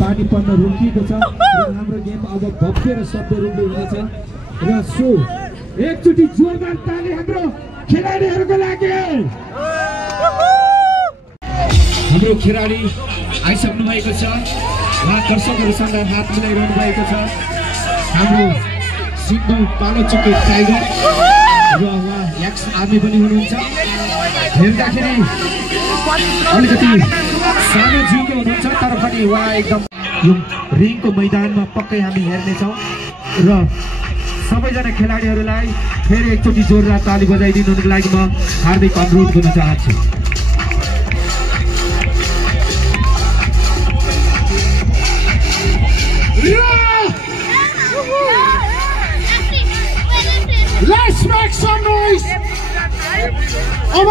पानी पर्न रोकिएको छ र हाम्रो गेम अब भव्य र सभ्य रूपले हुनेछ र सो एकचोटि जोरदार ताली हाम्रो खेलाडीहरूको लागि। हाम्रो खेलाडी आइसक्नु भएको छ, उहाँ दर्शकहरूसँग हात मिलाइरहनु भएको छ। हाम्रो सिन्धु पालोचोके टाइगर र उहाँ एक्स आर्मी पनि हुनुहुन्छ। हेर्दाखेरि अलिकति सानो जिउको हुनुहुन्छ तर पनि उहाँ एकदम यो रिङको मैदानमा पक्कै हामी हेर्नेछौँ र सबैजना खेलाडीहरूलाई फेरि एकचोटि जोरदार ताली बजाइदिनुको लागि म हार्दिक अनुरोध गर्न चाहन्छु। Let's make some noise. अब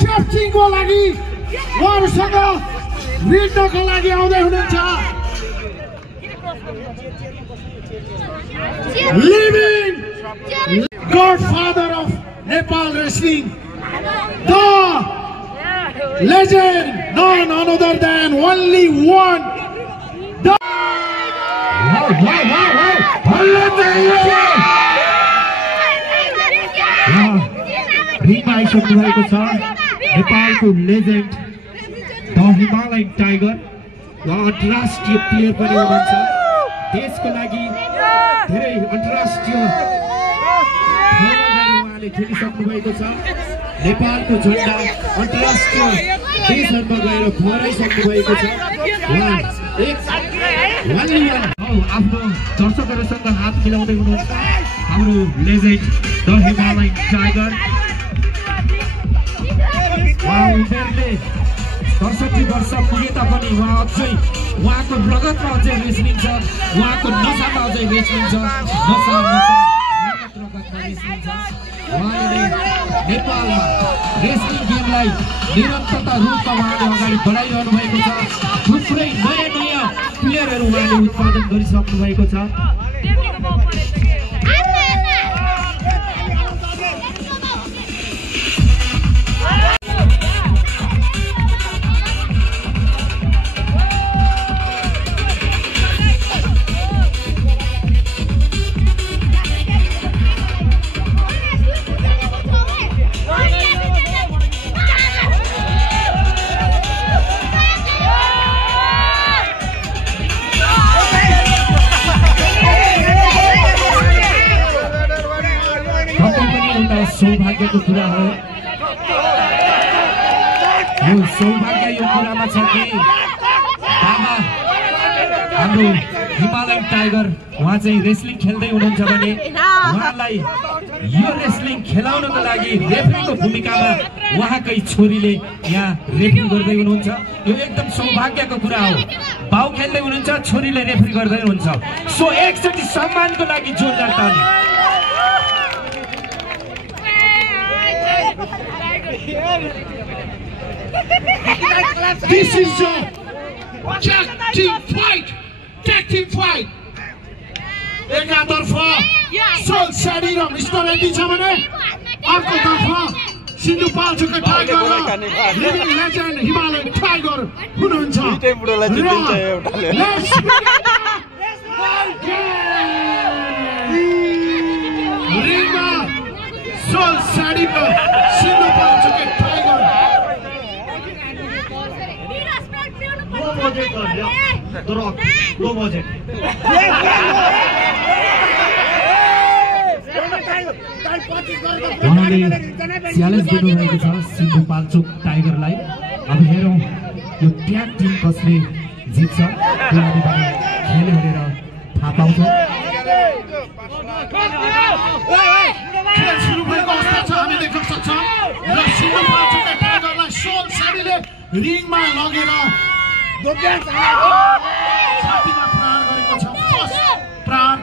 क्याप्टिङको लागि उहाँहरूसँग रिड्नको लागि आउँदै हुनुहुन्छ living godfather of Nepal wrestling, the legend, none other than only one. रिङमा आइसक्नु भएको छ नेपालको लेजेन्ड द हिमालयन टाइगर। उहाँ अन्तर्राष्ट्रिय प्लेयर पनि हुनुहुन्छ। देशको लागि धेरै अन्तर्राष्ट्रिय उहाँले खेलिसक्नु भएको छ। नेपालको झन्डा अन्तर्राष्ट्रिय देशहरूमा गएर फहराइसक्नु भएको छ। उहाँ आफ्नो दर्शकहरूसँग हात मिलाउँदै हुनुहुन्छ। हाम्रो लेजेन्ड द हिमालयन टाइगर उहाँ उमेरले ६७ वर्ष पुगे तापनि उहाँ अझै उहाँको रगतमा अझै रेस्लिङ छ, उहाँको नसामा अझै रेस्लिङ छ, रगतमा रेस्लिङ छ। उहाँले नेपालमा रेस्लिङ गेमलाई निरन्तरता रूपमा उहाँले अगाडि बढाइरहनु भएको छ। थुप्रै नयाँ नयाँ प्लेयरहरू उहाँले उत्पादन गरिसक्नु भएको छ। सौभाग्यको कुरा हो यो सौभाग्य यो कुरामा छ कि बाबा हाम्रो हिमालयन टाइगर उहाँ चाहिँ रेस्लिङ खेल्दै हुनुहुन्छ भने उहाँलाई यो रेस्लिङ खेलाउनको लागि रेफ्रीको भूमिकामा उहाँकै छोरीले यहाँ रेफ्री गर्दै हुनुहुन्छ। यो एकदम सौभाग्यको कुरा हो। बाउ खेल्दै हुनुहुन्छ, छोरीले रेफ्री गर्दै हुनुहुन्छ। सो एकचोटि सम्मानको लागि जोरदार ताली। This is a tag team fight. Tag team fight. एकातर्फ सोल साडी र मिस्टर एन्डी छ भने अर्कोतर्फ सिन्धुपाल्चोके टाइगर र लिभिङ लेजेन्ड हिमालयन टाइगर हुनुहुन्छ। रिङमा सोल साडी र सिन्धुपाल्चोके टाइगर लो बजेट उहाँले च्यालेन्ज दिनुभएको छ सिन्धुपाल्चोक टाइगरलाई। अब हेरौँ यो ट्याग टिम कसले जित्छ, त्यो हामी खेल हेरेर थाहा पाउँछौँ। खेल सुरु भएको अवस्था छ, हामी देख्न सक्छौँ र सिन्धुपाल्चोक टाइगरलाई सोल साडीले रिङमा लगेर छातीमा प्रहार गरेको छ। फर्स्ट प्रहार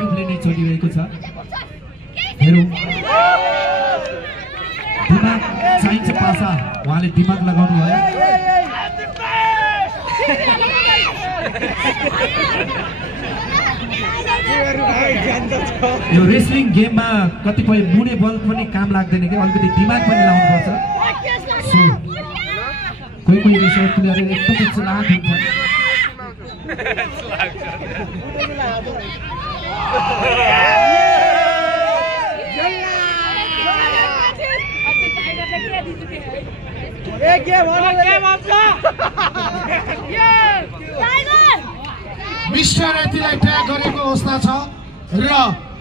रूपले नै चलिरहेको छ। हेरौँ दिमाग चाहिन्छ पासा, उहाँले दिमाग लगाउनु भयो। यो रेस्लिङ गेममा कतिपय मुडे बल पनि काम लाग्दैन कि अलिकति दिमाग पनि लाउनुपर्छ कोही कोही रेसर प्लेयर एकदमै चलाक हुन्छ मिस्टर एथीलाई ट्याग गरेको अवस्था छ र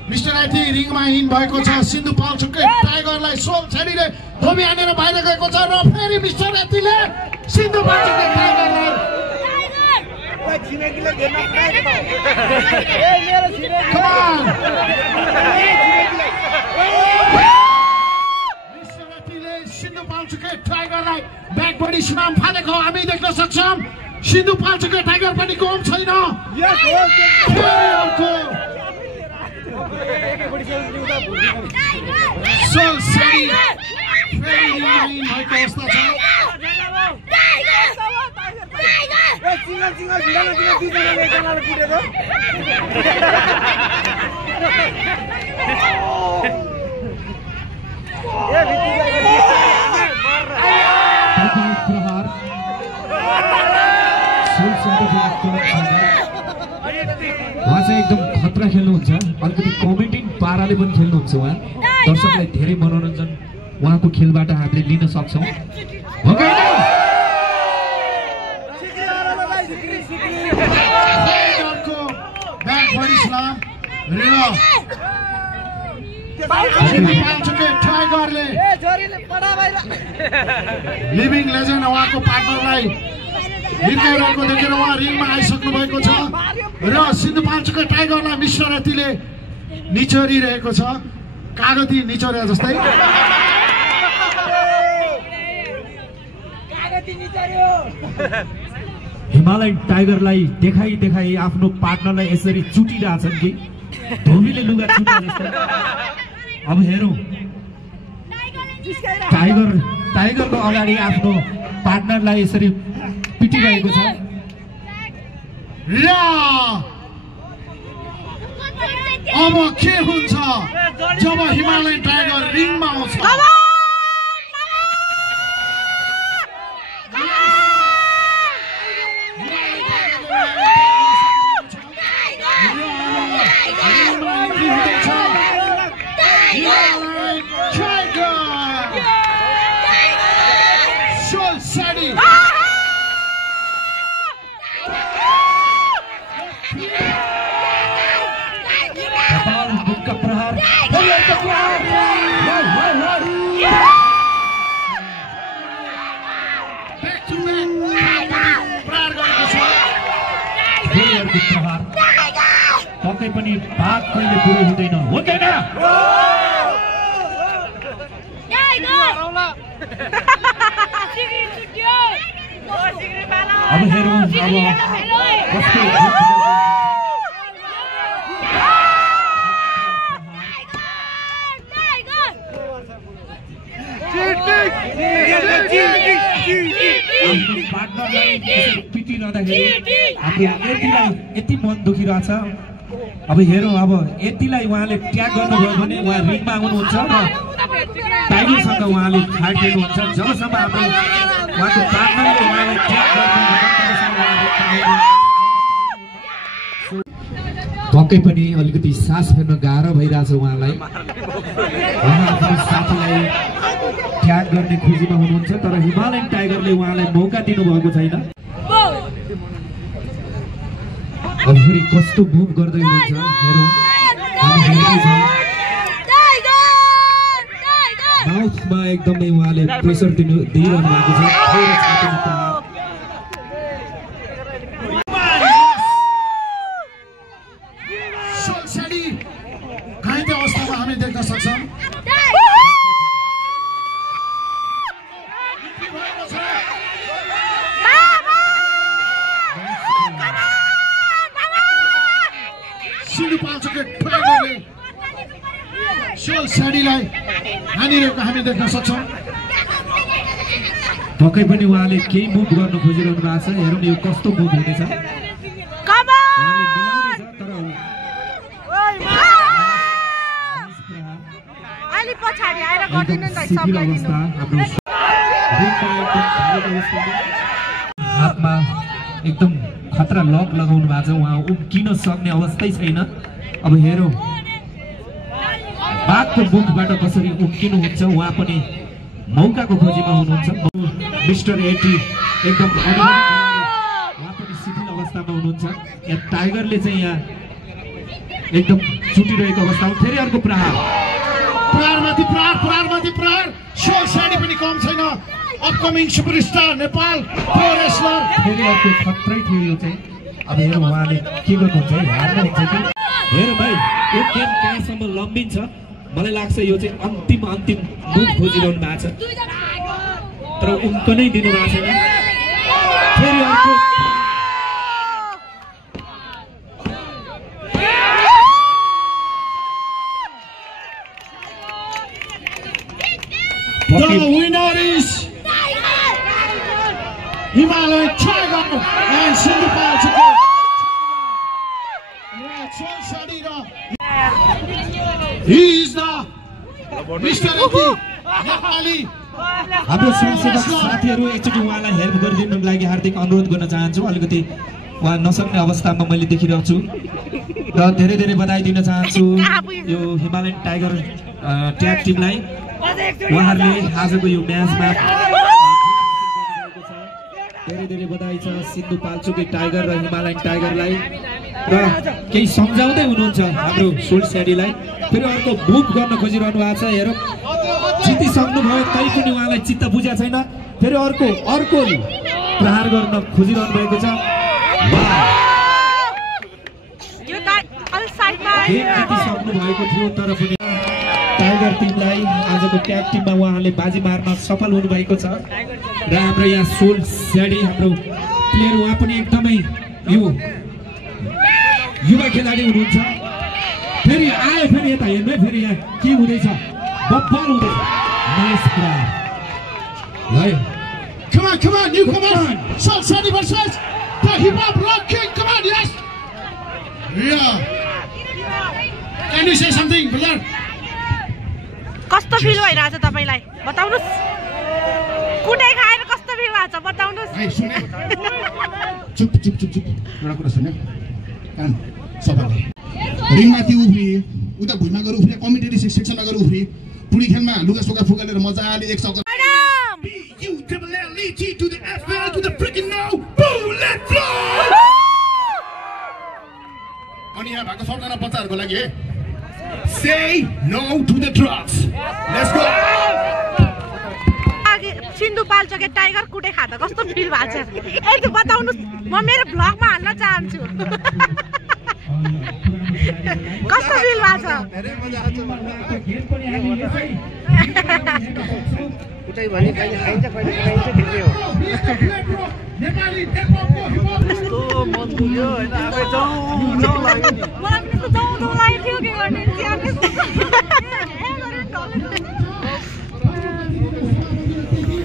मिस्टर एथी रिङमा इन भएको छ सिन्धुपाल्चोककै टाइगरलाई सोल छेडीले धोबी हानेर बाहिर गएको छ र फेरि मिस्टर एथीले सिन्धुपाल्चोककै टाइगरलाई मिस्टर एथीले सिन्धुपाल्चोककै टाइगरलाई ब्याक बडी सुनाम फालेको हामी देख्न सक्छौं सिन्धुपाल्चोककै टाइगर पनि कम छैन सोल छेडी फेरि रिङ भएको अवस्था छ उहाँ चाहिँ एकदम खतरा खेल्नुहुन्छ अलिकति कमेन्टिङ पाराले पनि खेल्नुहुन्छ उहाँ दर्शकलाई धेरै मनोरञ्जन उहाँको खेलबाट हामीले लिन सक्छौँ लिभिङ लेजेन्ड उहाँको पार्टनरलाई हिर्काइरहेको देखेर उहाँ रिङमा आइसक्नु भएको छ र सिन्धुपाल्चोककै टाइगरलाई मिस्टर एथीले निचोरिरहेको छ कागती निचोरे जस्तै हिमालयन टाइगरलाई देखाई आफ्नो पार्टनरलाई यसरी चुटिरहेछन् कि धोबीले लुगा चुटे जस्तो अब हेरौँ टाइगरको अगाडि आफ्नो पार्टनरलाई यसरी पिटिरहेको छ अब के हुन्छ जब हिमालयन टाइगर रिङमा आउँछ पक्कै पनि भाग कहिले पुरो हुँदैन अब हेरौँ अब कस्तो पिटिरहँदाखेरि हाम्रो यति मन दुखिरहेछ अब हेरौँ अब यतिलाई उहाँले ट्याग गर्नुभयो भने उहाँ रिङमा आउनुहुन्छ र टाइगरसँग उहाँले फाइट गर्नुहुन्छ जबसम्म हाम्रो उहाँको पार्टनरले उहाँलाई ट्याग पक्कै पनि अलिकति सास फेर्न गाह्रो भइरहेछ उहाँलाई उहाँ आफ्नो साथीलाई ट्याग गर्ने खोजीमा हुनुहुन्छ तर हिमालयन टाइगरले उहाँलाई मौका दिनुभएको छैन अब फेरि कस्तो मुभ गर्दै हुनुहुन्छ हेरौँ माउथमा एकदमै उहाँले प्रेसर दिइरहनु भएको छ घाइते अवस्थामा हामी देख्न सक्छौँ सिन्धुपाल्चोककै टाइगरले सोल छेडीलाई हानिरहेको हामी देख्न सक्छौँ पक्कै पनि उहाँले केही मुभ गर्न खोजिरहनु भएको छ हेरौँ यो कस्तो मुभ हुनेछ शिथिल अवस्था हाम्रो हातमा एकदम खतरा लक लगाउनु भएको छ उहाँ उम्किन सक्ने अवस्थै छैन अब हेरौँ बाघको मुखबाट कसरी उम्किनुहुन्छ उहाँ पनि मौकाको खोजीमा हुनुहुन्छ मिस्टर एटी एकदम उहाँ पनि शिथिल अवस्थामा हुनुहुन्छ यहाँ टाइगरले चाहिँ यहाँ एकदम छुटिरहेको अवस्थामा फेरि अर्को प्रहारमाथि प्रहार सोल साडी पनि कम छैन upcoming superstar Nepal pro wrestler फेरि अर्को खत्रै थियो यो चाहिँ अब हेरौँ उहाँले के गर्नुहुन्छ है हार्नुहुन्छ कि हेरौँ भाइ यो गेम कहाँसम्म लम्बिन्छ मलाई लाग्छ यो चाहिँ अन्तिम मुभ खोजिरहनु भएको छ तर उम्कनै दिनु भएको छैन फेरि अर्को The winner is Himalayan Tiger and Sindupal Chukwu. He is the Mr. Eki Nepali. हाम्रो स्वयंसेवक साथीहरू एकचोटि उहाँलाई हेल्प गरिदिनुको लागि हार्दिक अनुरोध गर्न चाहन्छु अलिकति उहाँ नसक्ने अवस्थामा मैले देखिरहेको छु र धेरै धेरै बधाई दिन चाहन्छु यो हिमालयन टाइगर ट्याग टिमलाई उहाँहरूले आजको यो म्याचमा धेरै धेरै बधाई छ सिन्धु पाल्चोके टाइगर र हिमालयन टाइगरलाई र केही सम्झाउँदै हुनुहुन्छ हाम्रो सोल स्याडीलाई फेरि अर्को मुभ गर्न खोजिरहनु भएको छ हेरौँ जितिसक्नुभयो तै पनि उहाँलाई चित्त बुझेको छैन फेरि अर्को प्रहार गर्न खोजिरहनु भएको छ जितिसक्नु भएको थियो तर पनि टाइगर टिमलाई आजको ट्याग टिममा उहाँले बाजी मार्न सफल हुनुभएको छ र हाम्रो यहाँ सोल स्याडी हाम्रो प्लेयर उहाँ पनि एकदमै युवा खेलाडी हुनुहुन्छ फेरि आयो फेरि यता हेर्नु फेरि यहाँ के हुँदैछ बब्बल हुँदैछ नाइस प्रहार Come on, newcomers! Soul Shady versus the Hip Hop Rock King. Come on, yes! Yeah. Can you say something, brother? कस्तो फिल भइरहेछ तपाईलाई बताउनुस् कुटै खाएर कस्तो फिल भएको छ बताउनुस् ए सुने चुप एउटा कुरा सुन्यो कान सफा रिङमाथि उफ्रिए उता भुइँमा गएर उफ्रिए कमेन्टेरी सेक्सनमा गएर उफ्रिए पुडी खेलमा लुगा सुगा फुकालेर मजाले एक चक्कर B-U-L-L-E-T to the F-L to the freaking no boom let's go अनि यहाँ भएको सबजना बच्चाहरुको लागि say no to the drugs let's go सिन्धु पाल्चोके टाइगर कुटे खादा कस्तो फिल भएको छ ए त्यो बताउनु म मेरो ब्लगमा हाल्न चाहन्छु कस्तो फिल भएको छ धेरै मजा आछ गेम पनि हालिदिएछ कुटै भने कहिले खाइन्छ कहिले खाइन्छ ठिकै हो नेपाली टेपको कस्तो मन दुख्यो हैन अब जाऊ लाग्यो नि मलाई पनि त जाऊ लाग्यो के गर्ने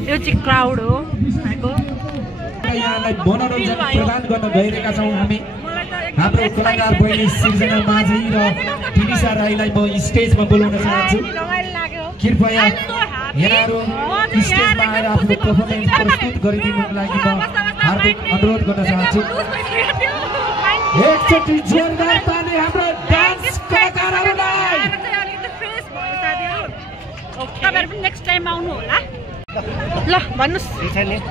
यो चाहिँ क्राउड हो यहाँलाई मनोरञ्जन प्रदान गर्न गइरहेका छौँ हामी हाम्रो कलाकार बहिनी सिर्जना माझी र टिनिसा राईलाई म स्टेजमा बोलाउन चाहन्छु कृपया यहाँहरू स्टेजमा आएर आफ्नो परफर्मेन्स प्रस्तुत गरिदिनुको लागि म हार्दिक अनुरोध गर्न चाहन्छु एकचोटि जोरदार ताली हाम्रो डान्स कलाकारहरूलाई तपाईहरु पनि नेक्स्ट टाइम आउनु होला ल भन्नुस्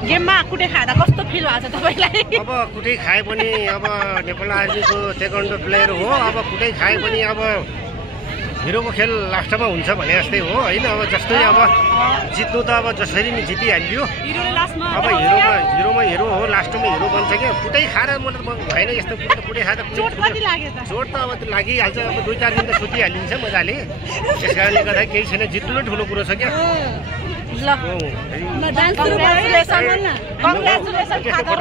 गेममा कुटे खादा कस्तो फिल भएको छ तपाईलाई अब कुटे खाए पनि अब नेपाल आर्मीको सेकेन्ड प्लेयर हो अब कुटे खाए पनि अब हिरोको खेल लास्टमा हुन्छ भने जस्तै हो हैन अब जस्तै अब जित्नु त अब जसरी नि जितिहाल्यो अब हिरोमा हिरो हो लास्टमा हिरो बन्छ के कुटै खाएर मतलब भएन यस्तो कुटे खाएर चोट कति लाग्यो त चोट त अब लागिहाल्छ अब 2-4 दिन त सुतिहालिन्छ मजाले त्यसकारणले गर्दा केही छैन जित्नु नै ठुलो कुरो छ क्या ल डान्स सुरु कङ्ग्रेचुलेसन खादा